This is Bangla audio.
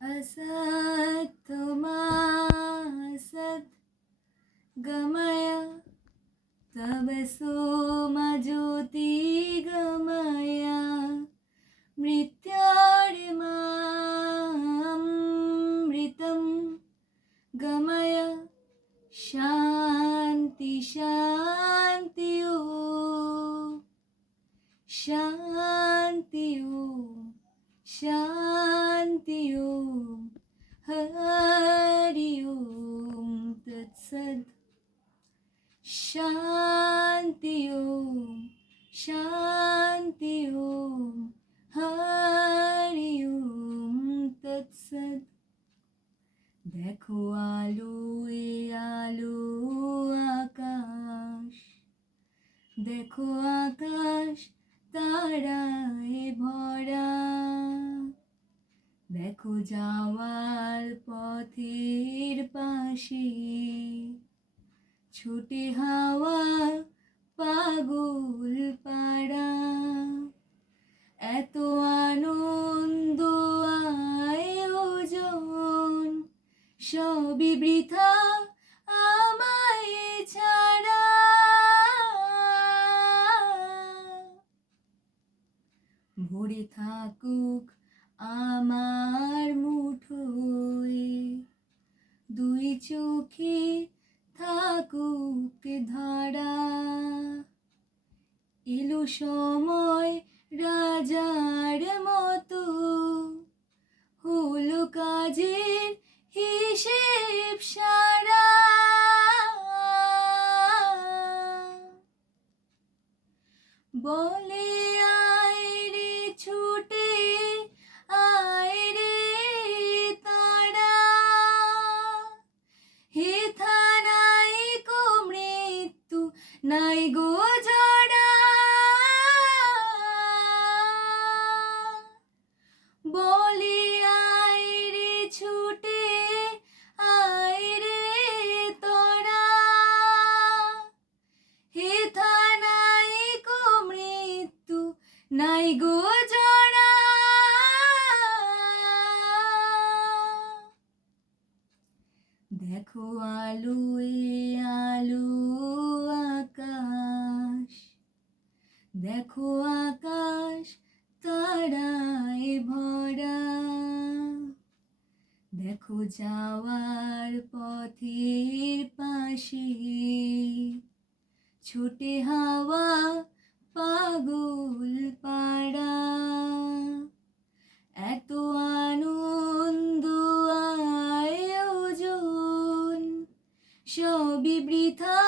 असत्तमासत् गमय तव सोमज्योतिर्गमय मृत्योर्मामृतं गमय शान्ति शान्ति शान्ति शान्ति हरि ओम तत्सत् शान्ति शान्ति हरि ओम तत्सत्। देखो आलो ए आलो आकाश, देखो आकाश ताराए भरा, देखो যাওয়ার পথের পাশে ছুটে হাওয়া পাগল পাড়া, এত আনন্দ আয়োজন সবই বৃথা আমায় ছাড়া। ভরে থাকুক আমার মুঠোয়, দুই চোখে থাকুক ধারা, এলো সময় রাজার মতো, হলো কাজের হিসেব সারা। বলে আয় রে ছুটে আয় রে তারা, হেথা নাই কো মৃত্যু নাই গো জড়া। বলে আয় রে ছুটে আয় রে তোরা, হেথা নাই কো মৃত্যু নাই গো জড়া। দেখো আলো এ আলো আকাশ, দেখো আকাশ তারায় ভরা, দেখো যাওয়ার পথের পাশে ছোটে হাওয়া পাগল পাড়া, এত আনন্দ আয়োজন সবই বৃথা